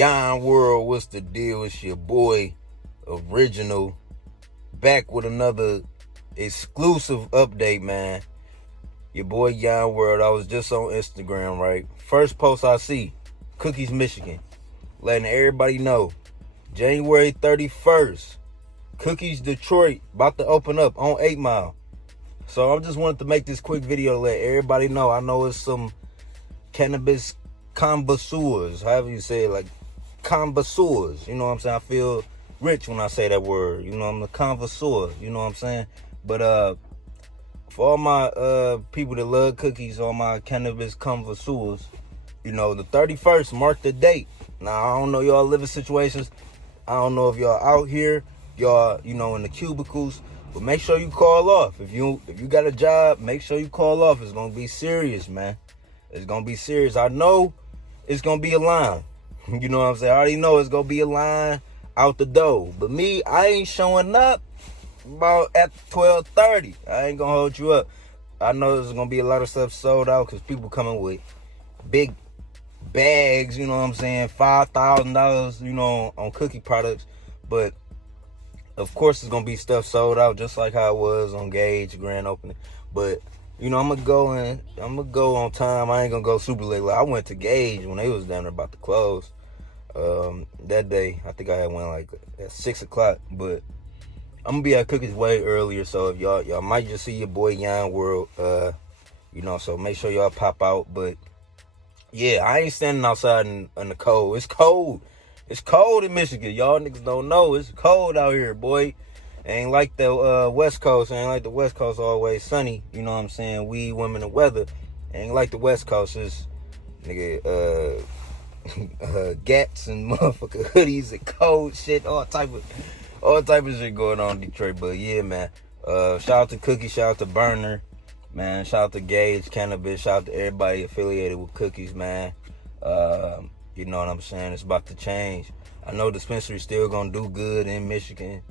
Yon World, what's the deal? It's your boy, Original, back with another exclusive update, man. Your boy, Yon World. I was just on Instagram, right? First post I see, Cookies, Michigan, letting everybody know, January 31st, Cookies, Detroit, about to open up on 8 Mile. So I just wanted to make this quick video to let everybody know. I know it's some cannabis connoisseurs, however you say it, like connoisseurs, you know what I'm saying? I feel rich when I say that word, you know, I'm a connoisseur, you know what I'm saying? But for all my people that love cookies, all my cannabis connoisseurs, you know, the 31st, mark the date. Now, I don't know y'all living situations, I don't know if y'all out here, y'all, you know, in the cubicles, but make sure you call off. If you got a job, make sure you call off. It's gonna be serious, man. It's gonna be serious. I know it's gonna be a line. You know what I'm saying? I already know it's gonna be a line out the door. But me, I ain't showing up about at 12:30. I ain't gonna hold you up. I know there's gonna be a lot of stuff sold out because people coming with big bags, you know what I'm saying? $5,000, you know, on cookie products. But of course, it's gonna be stuff sold out just like how it was on Gage grand opening. But you know, I'm gonna go on time. I ain't gonna go super late. Like, I went to Gage when they was down there about to close. That day, I think I had went like at 6 o'clock. But I'm gonna be at Cookies way earlier. So if y'all might just see your boy Yon World. You know, so make sure y'all pop out. But yeah, I ain't standing outside in the cold. It's cold. It's cold in Michigan. Y'all niggas don't know. It's cold out here, boy. Ain't like the West Coast. Ain't like the West Coast always sunny. You know what I'm saying? We, women, and weather. Ain't like the West Coast. It's, nigga, gats and motherfucking hoodies and cold shit. All type of shit going on in Detroit. But yeah, man. Shout out to Cookie. Shout out to Berner. Man, shout out to Gage Cannabis. Shout out to everybody affiliated with Cookies, man. You know what I'm saying? It's about to change. I know dispensary's still gonna do good in Michigan.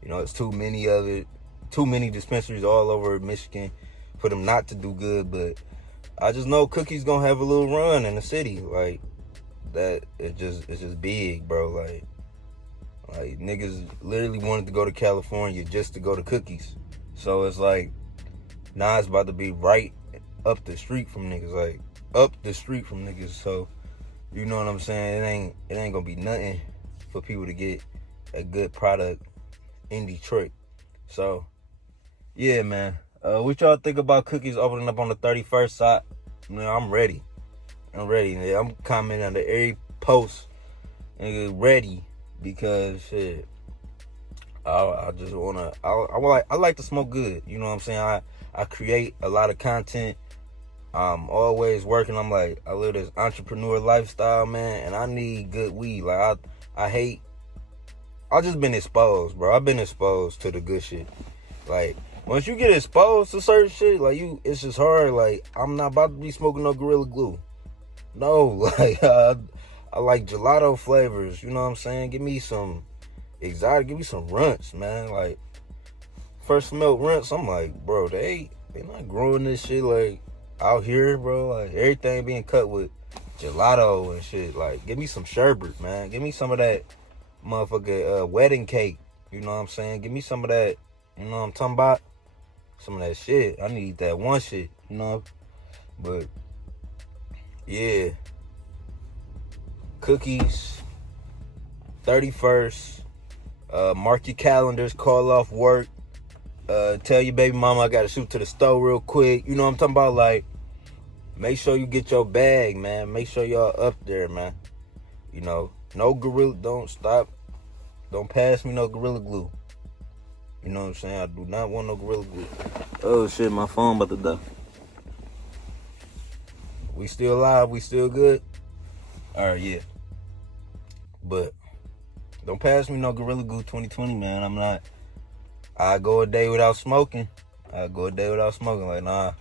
You know, it's too many dispensaries all over Michigan for them not to do good. But I just know Cookies gonna have a little run in the city. Like, that, it's just big, bro. Like niggas literally wanted to go to California just to go to Cookies. So it's like, now it's about to be right up the street from niggas. Like, up the street from niggas. So, you know what I'm saying? It ain't gonna be nothing for people to get a good product in Detroit. So, yeah, man. What y'all think about Cookies opening up on the 31st? I'm ready. Yeah, I'm commenting under every post and ready because shit. I just wanna. I like to smoke good. You know what I'm saying? I create a lot of content. I'm always working. I live this entrepreneur lifestyle, man, and I need good weed. Like, I just been exposed, bro. I've been exposed to the good shit. Like, once you get exposed to certain shit, like, it's just hard. Like, I'm not about to be smoking no Gorilla Glue. No, like, I like gelato flavors, you know what I'm saying? Give me some exotic, give me some Runtz, man. Like, first smelled Runtz, I'm like, bro, they not growing this shit, like, out here, bro. Like, everything being cut with gelato and shit. Like, give me some sherbet, man. Give me some of that motherfucker wedding cake. You know what I'm saying? Give me some of that, you know what I'm talking about? Some of that shit. I need that one shit, you know? But, yeah. Cookies, 31st. Mark your calendars, call off work. Tell your baby mama I gotta shoot to the store real quick. You know what I'm talking about? Like, make sure you get your bag, man. Make sure y'all up there, man. You know, no Gorilla, don't pass me no Gorilla Glue. You know what I'm saying? I do not want no Gorilla Glue. Oh shit, my phone about to die. We still live, we still good? Alright, yeah. But don't pass me no Gorilla Glue 2020, man. I go a day without smoking. Like, nah.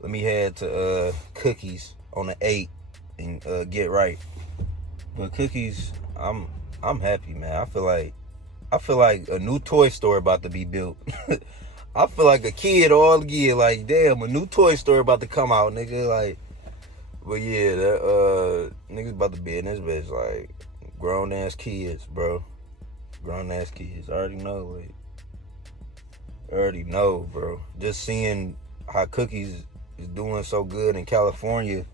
Let me head to Cookies on the 8th and get right. But Cookies, I'm happy, man. I feel like a new toy store about to be built. I feel like a kid all again. Like, damn, a new toy store about to come out, nigga. But yeah, that niggas about to be in this bitch like grown ass kids, bro. Grown ass kids. I already know, bro. Just seeing how Cookies is doing so good in California.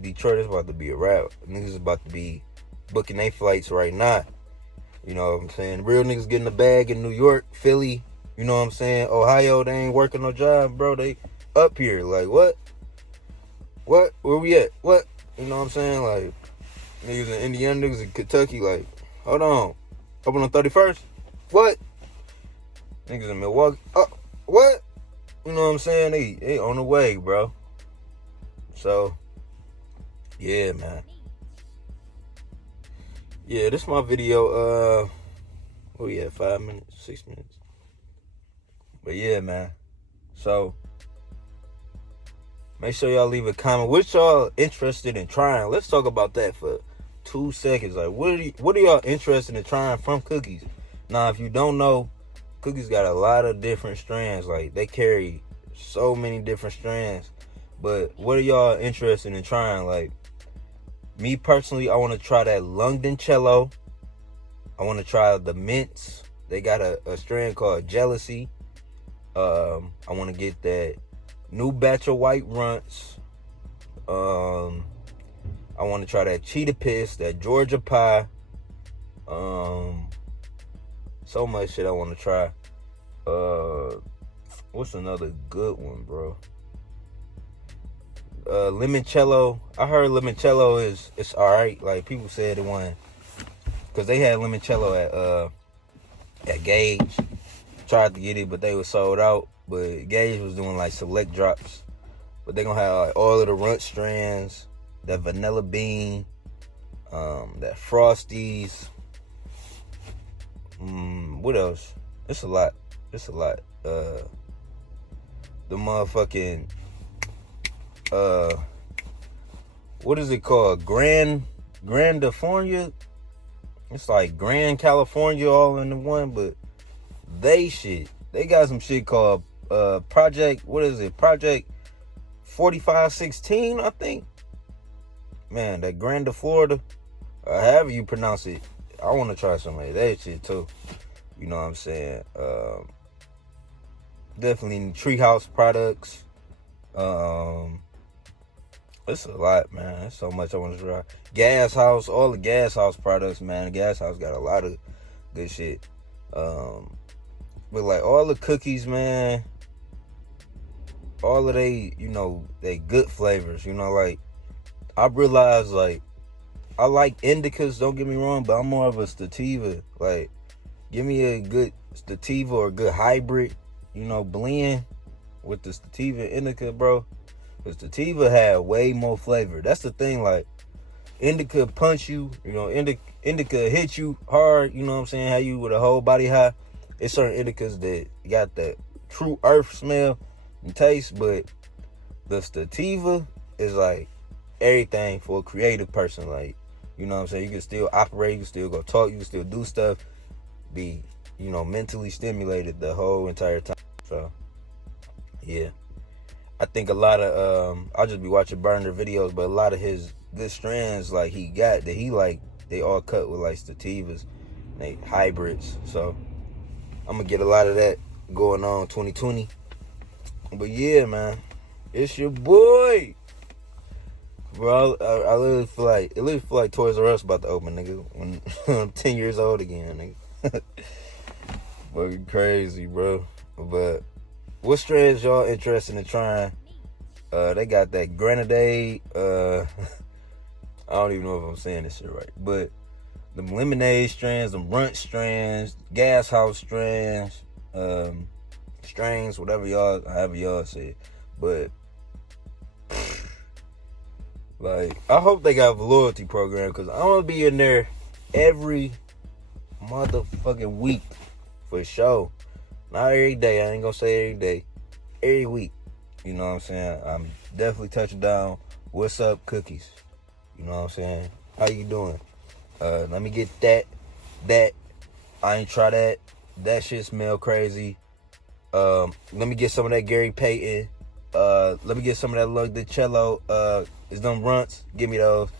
Detroit is about to be a wrap. Niggas is about to be booking their flights right now. You know what I'm saying? Real niggas getting the bag in New York, Philly, you know what I'm saying? Ohio, they ain't working no job, bro. They up here. Like, what? What? Where we at? What? You know what I'm saying? Like, niggas in Indiana, niggas in Kentucky, like, hold on. Open on 31st? What? Niggas in Milwaukee, what? You know what I'm saying? They on the way, bro. So, yeah, man. Yeah, this is my video. What we at? 5 minutes, 6 minutes. But yeah, man. So make sure y'all leave a comment. What y'all interested in trying? Let's talk about that for 2 seconds. Like, what are y'all interested in trying from Cookies? Now, if you don't know, Cookies got a lot of different strands. Like, they carry so many different strands. But what are y'all interested in trying? Like, me personally, I want to try that Lungdencello. I want to try the Minntz. They got a strand called Jealousy. I want to get that new batch of white Runtz. I want to try that Cheetah Piss, that Georgia Pie. So much shit I want to try. What's another good one, bro? Limoncello. I heard Limoncello it's alright. Like, people said it won, because they had Limoncello at Gage. Tried to get it, but they were sold out. But Gage was doing like select drops. But they gonna have like all of the Runtz strands, that vanilla bean, that Frosties. What else? It's a lot. The motherfucking what is it called? Grandiflora? It's like Grand California all in the one, but they got some shit called Project 4516, I think. Man, that Grandiflora, however you pronounce it, I want to try some of that shit too. You know what I'm saying? Definitely Treehouse products. It's a lot, man. There's so much I want to try. Gas House, all the Gas House products, man. Gas House got a lot of good shit. But like all the Cookies, man, all of they good flavors, like I realized, like, I like indicas, don't get me wrong, but I'm more of a sativa. Like, give me a good sativa or a good hybrid, blend with the sativa indica, bro. Because sativa had way more flavor. That's the thing, like, indica punch you, indica hit you hard, you know what I'm saying, how you with a whole body high. It's certain indicas that got that true earth smell and taste, but the sativa is like everything for a creative person. Like, you know what I'm saying, you can still operate, you can still go talk, you can still do stuff, be, mentally stimulated the whole entire time. So, yeah. I think a lot of, I'll just be watching Berner videos, but a lot of his good strands, like, he got, that he, like, they all cut with, like, sativas, like, hybrids. So, I'm gonna get a lot of that going on 2020. But yeah, man, it's your boy. Bro, I literally feel like Toys R Us about to open, nigga, when I'm 10 years old again, nigga. Fucking crazy, bro. But what strands y'all interested in trying? They got that Grenade. I don't even know if I'm saying this shit right, but them Lemonnade strands, them Runtz strands, Gas House strands, strains, however y'all say it. But like, I hope they got a loyalty program, because I'm gonna be in there every motherfucking week for sure. Not every day, I ain't gonna say every day, every week. You know what I'm saying? I'm definitely touching down. What's up, Cookies? You know what I'm saying? How you doing? Let me get that. I ain't try that. That shit smell crazy. Let me get some of that Gary Payton. Let me get some of that Lug de Cello. It's them Runtz. Give me those.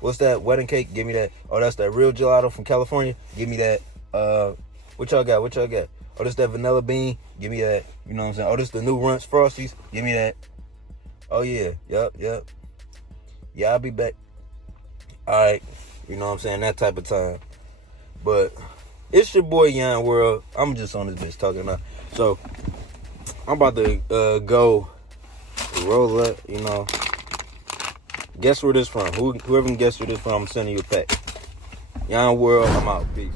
What's that? Wedding cake? Give me that. Oh, that's that real gelato from California. Give me that. What y'all got? Oh, this that vanilla bean. Give me that. You know what I'm saying? Oh, this the new Runtz Frosties. Give me that. Oh, yeah. Yep. Yeah, I'll be back. All right. You know what I'm saying? That type of time. But it's your boy, Young World. I'm just on this bitch talking now. So, I'm about to go roll up, you know. Guess where this from. Whoever can guess where this from, I'm sending you a pack. Young World, I'm out. Peace.